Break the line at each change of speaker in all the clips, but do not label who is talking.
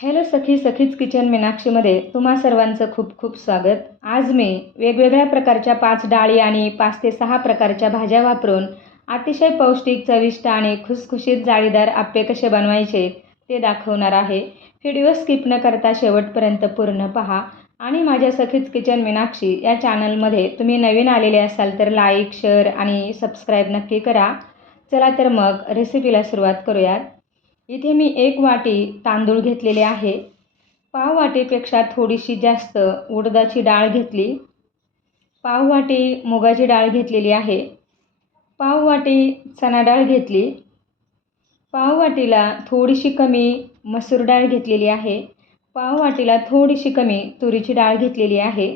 Hello सखी सखीच kitchen मीनाक्षीमध्ये तुम्हा सर्वांचं खूप खूप स्वागत. आज मी वेगवेगळ्या प्रकारच्या पाच डाळी आणि पाच ते सहा प्रकारच्या भाज्या वापरून अतिशय पौष्टिक चविष्ट आणि खुसखुशीत जाळीदार आप्पे कसे बनवायचे ते दाखवणार आहे. व्हिडिओ स्किप न करता शेवटपर्यंत पूर्ण पहा आणि माझ्या सखीच किचन मीनाक्षी या चॅनलमध्ये तुम्ही नवीन आलेले असाल तर लाईक शेअर आणि सबस्क्राईब नक्की करा. चला तर मग रेसिपीला सुरुवात करूयात. इथे मी एक वाटी तांदूळ घेतलेले आहे. पाव वाटीपेक्षा थोडीशी जास्त उडदाची डाळ घेतली. पाव वाटी मुगाची डाळ घेतलेली आहे. पाव वाटी चणा डाळ घेतली. पाव वाटीला थोडीशी कमी मसूर डाळ घेतलेली आहे. पाव वाटीला थोडीशी कमी तुरीची डाळ घेतलेली आहे.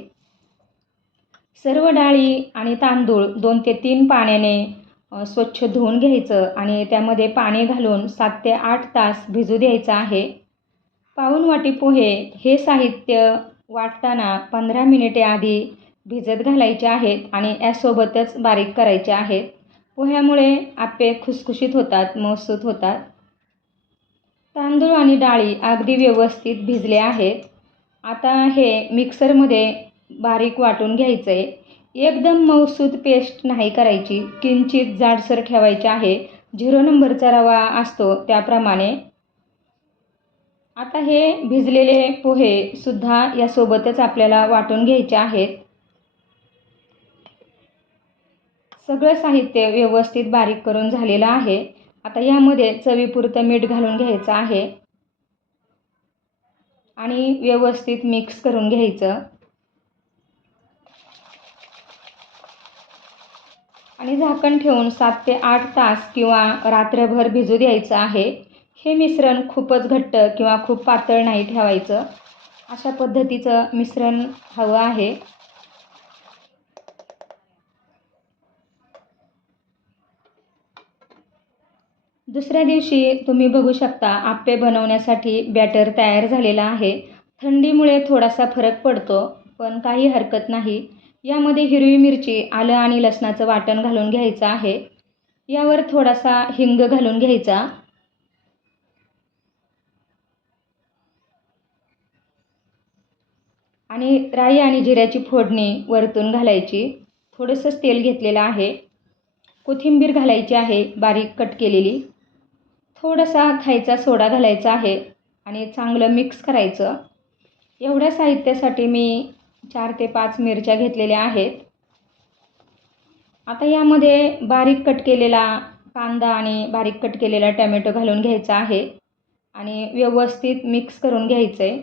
सर्व डाळी आणि तांदूळ दोन ते तीन पाण्याने स्वच्छ धुवून घ्यायचं आणि त्यामध्ये पाणी घालून सात ते आठ तास भिजू द्यायचं आहे. पाऊण वाटी पोहे हे साहित्य वाटताना पंधरा मिनिटे आधी भिजत घालायचे आहेत आणि यासोबतच बारीक करायचे आहेत. पोह्यामुळे आप्पे खुसखुशीत होतात मसूत होतात. तांदूळ आणि डाळी अगदी व्यवस्थित भिजले आहेत. आता हे मिक्सरमध्ये बारीक वाटून घ्यायचं आहे एकदम मऊसूत पेस्ट नाही करायची. किंचित जाडसर ठेवायची आहे. झिरो नंबरचा रवा असतो त्याप्रमाणे. आता हे भिजलेले पोहे सुद्धा यासोबतच आपल्याला वाटून घ्यायचे आहेत. सगळं साहित्य व्यवस्थित बारीक करून झालेलं आहे. आता यामध्ये चवीपुरतं मीठ घालून घ्यायचं आहे. आणि व्यवस्थित मिक्स करून घ्यायचं. आणि झाकण ठेवून सात ते आठ तास किंवा रात्रभर भिजू द्यायचं आहे. हे मिश्रण खूपच घट्ट किंवा खूप पातळ नाही ठेवायचं. अशा पद्धतीचं मिश्रण हवं आहे. दुसऱ्या दिवशी तुम्ही बघू शकता आप्पे बनवण्यासाठी बॅटर तयार झालेला आहे. थंडीमुळे थोडासा फरक पडतो पण काही हरकत नाही. यामध्ये हिरवी मिरची आलं आणि लसणाचं वाटण घालून घ्यायचं आहे. यावर थोडासा हिंग घालून घ्यायचा. आणि राई आणि जिऱ्याची फोडणी वरतून घालायची. थोडंसंच तेल घेतलेलं आहे. कोथिंबीर घालायची आहे बारीक कट केलेली. थोडासा खायचा सोडा घालायचा आहे आणि चांगलं मिक्स करायचं. एवढ्या साहित्यासाठी मी चार ते पाच मिरच्या घेतलेल्या आहेत. आता यामध्ये बारीक कट केलेला कांदा आणि बारीक कट केलेला टॅमॅटो घालून घ्यायचा आहे आणि व्यवस्थित मिक्स करून घ्यायचं. आहे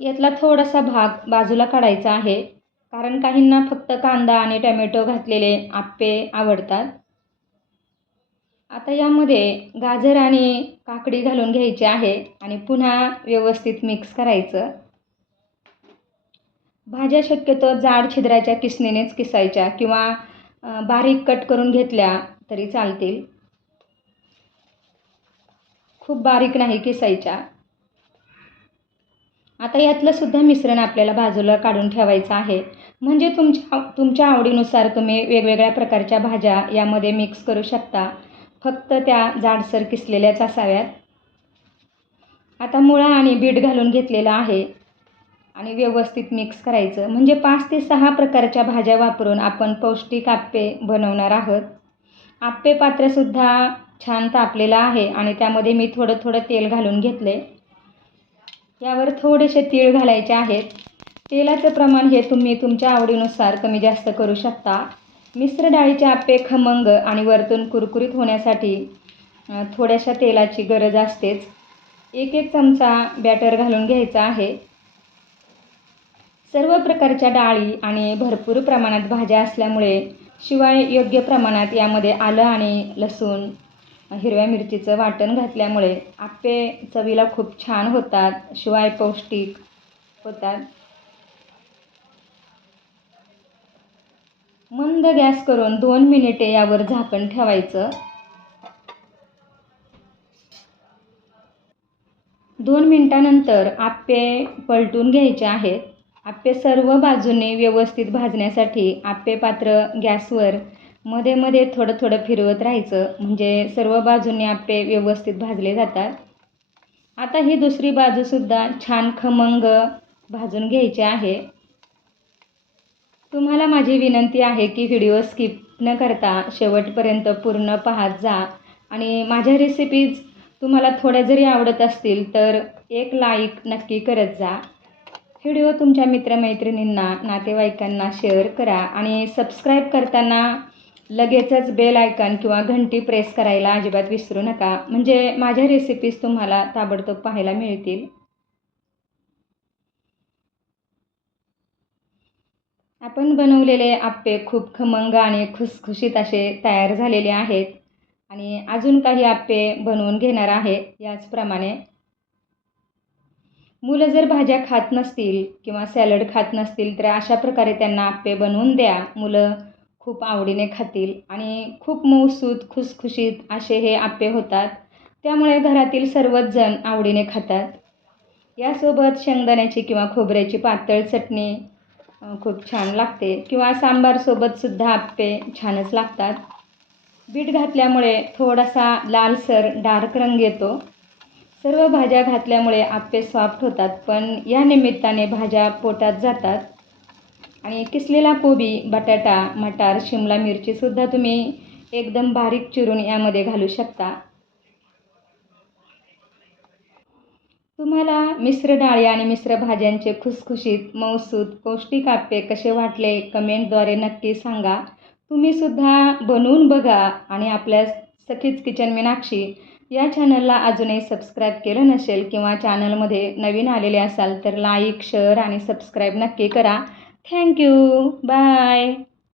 यातला थोडासा भाग बाजूला काढायचा आहे कारण काहींना फक्त कांदा आणि टमॅटो घातलेले आप्पे आवडतात. आता यामध्ये गाजर आणि काकडी घालून घ्यायची आहे आणि पुन्हा व्यवस्थित मिक्स करायचं. भाज्या शक्यतो जाड छिद्राच्या किसणीनेच किसायच्या किंवा बारीक कट करून घेतल्या तरी चालतील. खूप बारीक नाही किसायच्या. आता यातलं सुद्धा मिश्रण आपल्याला बाजूला काढून ठेवायचं आहे. म्हणजे तुमच्या तुमच्या आवडीनुसार तुम्ही वेगवेगळ्या प्रकारच्या भाज्या यामध्ये मिक्स करू शकता. फक्त त्या जाडसर किसलेल्याच असाव्यात. आता मुळा आणि बीट घालून घेतलेलं आहे. आणि व्यवस्थित मिक्स करायचं. म्हणजे पाच ते सहा प्रकारच्या भाज्या वापरून आपण पौष्टिक आप्पे बनवणार आहोत. आप्पे पात्रसुद्धा छान तापलेलं आहे आणि त्यामध्ये मी थोडं थोडं तेल घालून घेतले. यावर थोडेसे तीळ घालायचे आहेत. तेलाचं प्रमाण हे तुम्ही तुमच्या आवडीनुसार कमी जास्त करू शकता. मिश्र डाळीचे आप्पे खमंग आणि वरतून कुरकुरीत होण्यासाठी थोड्याशा तेलाची गरज असतेच. एक एक चमचा बॅटर घालून घ्यायचा आहे. सर्व प्रकारच्या डाळी आणि भरपूर प्रमाणात भाज्या असल्यामुळे शिवाय योग्य प्रमाणात यामध्ये आलं आणि लसूण हिरव्या मिरचीचं वाटण घातल्यामुळे आप्पे चवीला खूप छान होतात शिवाय पौष्टिक होतात. मंद गॅस करून दोन मिनिटे यावर झाकण ठेवायचं. दोन मिनटानंतर आप्पे पलटून घ्यायचे आहेत. आप्पे सर्व बाजूने व्यवस्थित भाजण्यासाठी आप्पे पात्र गॅसवर मध्ये मध्ये थोडं थोडं फिरवत राहायचं. म्हणजे सर्व बाजूंनी आप्पे व्यवस्थित भाजले जातात. आता ही दुसरी बाजूसुद्धा छान खमंग भाजून घ्यायची आहे. तुम्हाला माझी विनंती आहे की व्हिडिओ स्किप न करता शेवटपर्यंत पूर्ण पाहत जा. आणि माझ्या रेसिपीज तुम्हाला थोड्या जरी आवडत असतील तर एक लाईक नक्की करत जा. व्हिडिओ तुमच्या मित्रमैत्रिणींना नातेवाईकांना शेअर करा आणि सबस्क्राईब करताना लगेचच बेल आयकॉन किंवा घंटी प्रेस करायला अजिबात विसरू नका. म्हणजे माझ्या रेसिपीज तुम्हाला ताबडतोब पाहायला मिळतील. आपण बनवलेले आप्पे खूप खमंग आणि खुसखुशीत असे तयार झालेले आहेत. आणि अजून काही आप्पे बनवून घेणार आहे. याचप्रमाणे मुलं जर भाज्या खात नसतील किंवा सॅलड खात नसतील तर अशा प्रकारे त्यांना आप्पे बनवून द्या. मुलं खूप आवडीने खातील आणि खूप मऊसूत खुसखुशीत असे हे आप्पे होतात. त्यामुळे घरातील सर्वच जण आवडीने खातात. यासोबत शेंगदाण्याची किंवा खोबऱ्याची पातळ चटणी खूप छान लागते. किंवा सांबारसोबतसुद्धा आप्पे छानच लागतात. बीट घातल्यामुळे थोडासा लालसर डार्क रंग येतो. सर्व भाज्या घातल्यामुळे आप्पे सॉफ्ट होतात पण या निमित्ताने भाज्या पोटात जातात. आणि किसलेला कोबी बटाटा मटार शिमला मिरचीसुद्धा तुम्ही एकदम बारीक चिरून यामध्ये घालू शकता. तुम्हाला मिश्र डाळी आणि मिश्र भाज्यांचे खुसखुशीत मौसूद पौष्टिक आप्पे कसे वाटले कमेंटद्वारे नक्की सांगा. तुम्हीसुद्धा बनवून बघा आणि आपल्या सखीच किचन मीनाक्षी या चॅनलला अजूनही सबस्क्राईब केलं नसेल किंवा चॅनलमध्ये नवीन आलेले असाल तर लाईक शेअर आणि सबस्क्राईब नक्की करा. Thank you bye